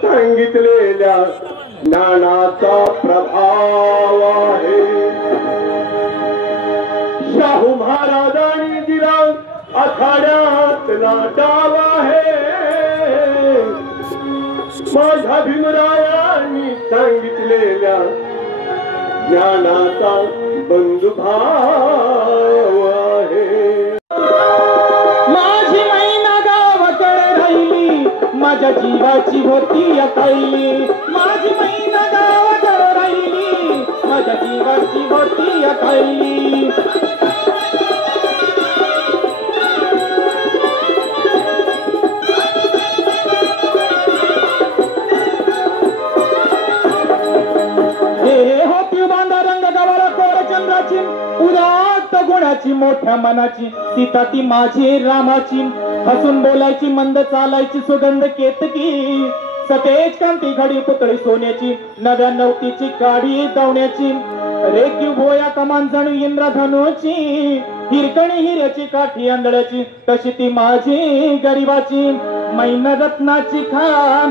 सांगितलेल्या ज्ञानाचा प्रभाव आहे। शाहू महाराजांनी दिला आखाड्यात नाटाव आहे। माझ्या भीमरावांनी सांगितलेल्या ज्ञानाचा बंधुभाव आहे। माझी मैना गावाकडे राहिली, माझ्या जीवाची होती अकाईली। माझी मैना गावाकडे राहिली, माझ्या जीवाची होती अकाईली। उदात्त गुणाची मोठ्या मनाची सीता ती माझी रामाची। हसून बोलायची मंद चालायची सुगंध केतकी। सतेज कांती घडी पुतळी सोन्याची, नव्या नवतीची गाडी दवण्याची। रेखीव भोया कमान जणू इंद्रधनुची, हिरकणी हिऱ्याची काठी आंधळ्याची। तशी ती माझी गरिबाची मैना रत्नाची खान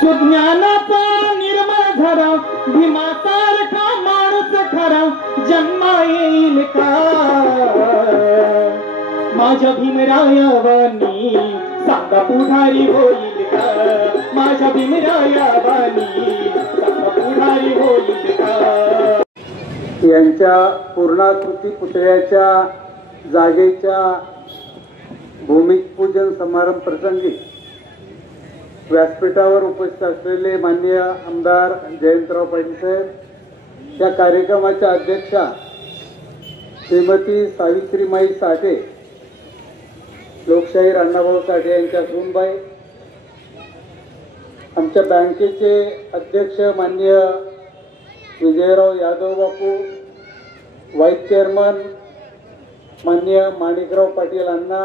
सुज्ञानाचा निर्मळ धरा। भीमासारखा माणूस खरा जन्मा येईल का? माझ्या भीमरायावानी सांगा पुढारी होईल का? माझ्या भीमरायावानी सांगा पुढारी होईल का? यांच्या पूर्णाकृती पुतळ्याच्या जागेच्या भूमिपूजन समारंभ प्रसंगी व्यासपीठावर उपस्थित असलेले माननीय आमदार जयंतराव पाटील साहेब, या कार्यक्रमाच्या अध्यक्षा श्रीमती सावित्रीमाई साठे, लोकशाहीर अण्णाभाऊ साठे यांच्या सूनबाई, आमच्या बँकेचे अध्यक्ष माननीय विजयराव यादव बापू, व्हाईस चेअरमन माननीय माणिकराव पाटील अण्णा,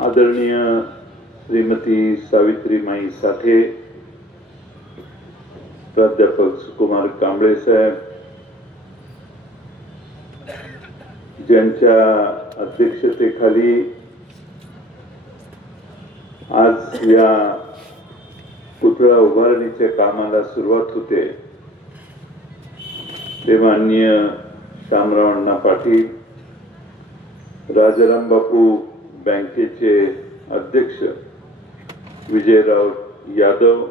आदरणीय श्रीमती सावित्रीमाई साठे, प्राध्यापक सुकुमार कांबळे साहेब, ज्यांच्या अध्यक्षतेखाली आज या पुतळा उभारणीच्या कामाला सुरुवात होते, ते माननीय शामराव अण्णा पाटील, राजाराम बापू बँकेचे अध्यक्ष विजयराव यादव,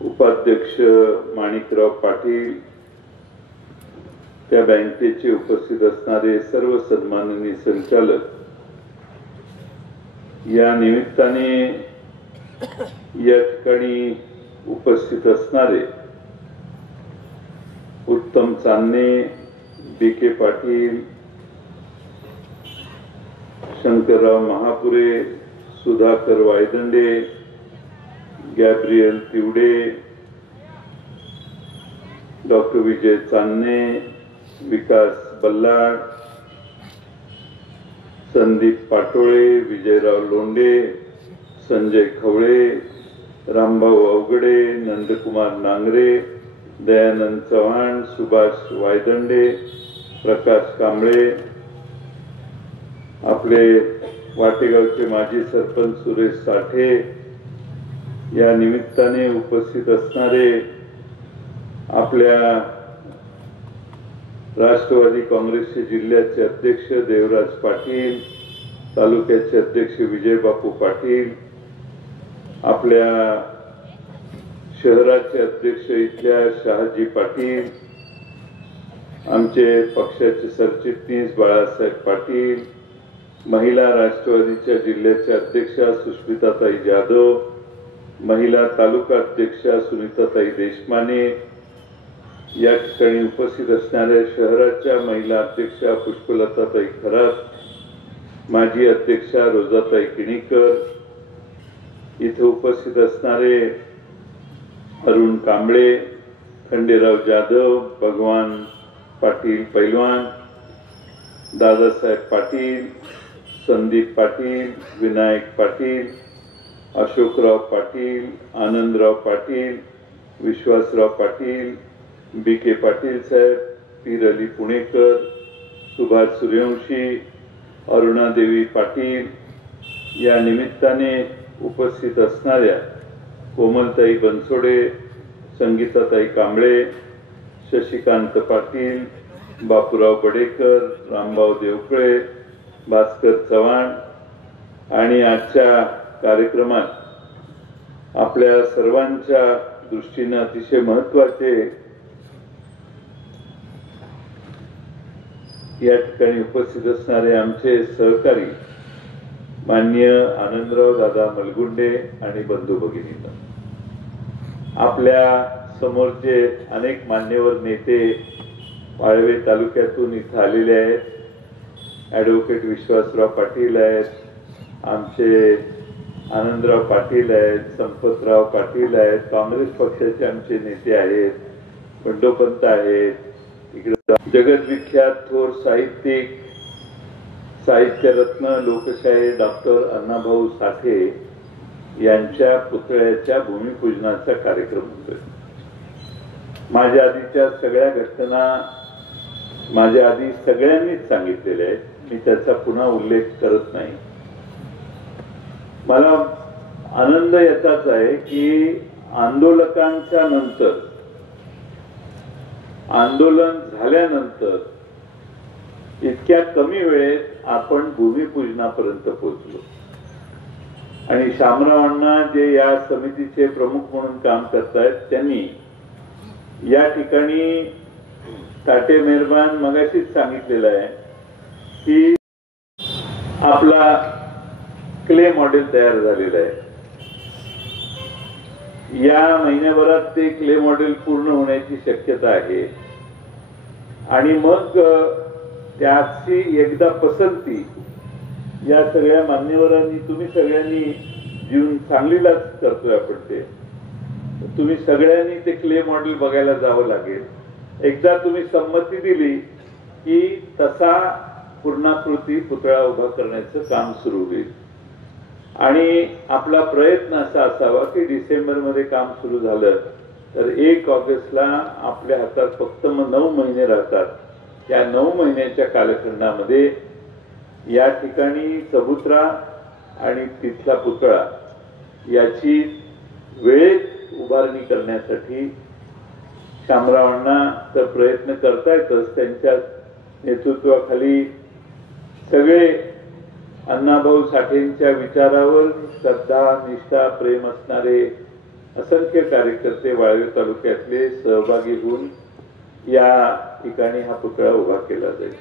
उपाध्यक्ष माणिकराव पाटील, त्या बँकेचे उपस्थित असणारे सर्व सन्माननीय संचालक, या निमित्ताने या ठिकाणी उपस्थित असणारे उत्तम चांदणे, BK. Patil, Shankarrao Mahapure, Sudhakar Vayadande, Gabriel तिवडे, doctor विजय चांदणे, विकास बल्लाड, संदीप पाटोळे, विजयराव लोंढे, संजय खवळे, रामभाऊ अवघडे, नंदकुमार नांगरे, दयानंद चव्हाण, सुभाष वायदंडे, प्रकाश कांबळे, संजय खवळे, रामभाऊ अवघडे, नंदकुमार नांगरे, दयानंद चव्हाण, सुभाष वायदंडे, प्रकाश कांबळे, संजय खवळे, रामभाऊ अवघडे, नंदकुमार नांगरे, दयानंद चव्हाण, सुभाष वायदंडे, प्रकाश कांबळे, आपले वाटेगावचे माजी सरपंच सुरेश साठे, या निमित्ताने उपस्थित असणारे आपल्या राष्ट्रवादी काँग्रेसचे जिल्ह्याचे अध्यक्ष देवराज पाटील, तालुक्याचे अध्यक्ष विजयबापू पाटील, आपल्या शहराचे अध्यक्ष इथल्या शहाजी पाटील, आमचे पक्षाचे सरचिटणीस बाळासाहेब पाटील, महिला राष्ट्रवादीच्या जिल्ह्याच्या अध्यक्षा सुष्मिताताई जाधव, महिला तालुका अध्यक्षा सुनीताताई देशमाने, या ठिकाणी उपस्थित असणाऱ्या शहराच्या महिला अध्यक्षा पुष्पलताताई खरात, माजी अध्यक्षा रोजाताई किणीकर, इथे उपस्थित असणारे अरुण कांबळे, खंडेराव जाधव, भगवान पाटील पैलवान, दादासाहेब पाटील, संदीप पाटील, विनायक पाटील, अशोकराव पाटील, आनंदराव पाटील, विश्वासराव पाटील, बी.के. पाटील साहेब, पीर अली पुणेकर, सुभाष सूर्यवंशी, अरुणादेवी पाटील, या निमित्ताने उपस्थित असणाऱ्या कोमलताई बनसोडे, संगीताताई कांबळे, शशिकांत पाटील, बापूराव बडेकर, रामभाऊ देवकळे, भास्कर चव्हाण आणि आजच्या कार्यक्रमात आपल्या सर्वांच्या दृष्टीने अतिशय महत्त्वाचे या ठिकाणी उपस्थित असणारे आमचे सहकारी माननीय आनंदराव दादा मलगुंडे आणि बंधू भगिनींनो, आपल्या समोरचे अनेक मान्यवर नेते वाळवे तालुक्यातून इथं आलेले आहेत. ॲडव्होकेट विश्वासराव पाटील आहेत, आमचे आनंदराव पाटील आहेत, संपतराव पाटील आहेत, काँग्रेस पक्षाचे आमचे नेते आहेत, बंडोपंत आहेत, इकडे जगद्विख्यात थोर साहित्यिक, साहित्यरत्न, लोकशाहीर डॉक्टर अण्णाभाऊ साठे यांच्या पुतळ्याच्या भूमिपूजनाचा कार्यक्रम होतोय. माझ्या आधीच्या सगळ्या घटना माझ्या आधी सगळ्यांनीच सांगितलेल्या आहेत, मी त्याचा पुन्हा उल्लेख करत नाही. मला आनंद याचाच आहे की आंदोलकांच्या नंतर, आंदोलन झाल्यानंतर इतक्या कमी वेळेत आपण भूमिपूजनापर्यंत पोहोचलो. आणि शामराव अण्णा जे या समितीचे प्रमुख म्हणून काम करतायत, त्यांनी या ठिकाणी ताटे मेहरबान मगाशीच सांगितलेलं आहे की आपला क्ले मॉडेल तयार झालेलं आहे. या महिन्याभरात ते क्ले मॉडेल पूर्ण होण्याची शक्यता आहे आणि मग त्याची एकदा पसंती या सगळ्या मान्यवरांनी, तुम्ही सगळ्यांनी जीवन चांगलीलाच करतोय आपण, ते तुम्ही सगळ्यांनी ते क्ले मॉडेल बघायला जावं लागेल. एकदा तुम्ही संमती दिली की तसा पूर्णाकृती पुतळा उभा करण्याचं काम सुरू होईल. आणि आपला प्रयत्न असा असावा की डिसेंबरमध्ये काम सुरू झालं तर 1 ऑगस्टला आपल्या हातात फक्त 9 महिने राहतात. या 9 महिन्याच्या कालखंडामध्ये या ठिकाणी चबुतरा आणि तिथला पुतळा याची वेळेत उभारणी करण्यासाठी शामरावांना तर प्रयत्न करतायतच, त्यांच्या नेतृत्वाखाली सगळे अण्णाभाऊ साठेंच्या विचारावर श्रद्धा, निष्ठा, प्रेम असणारे असंख्य कार्यकर्ते वाळवे तालुक्यातले सहभागी होऊन या ठिकाणी हा पुतळा उभा केला जाईल.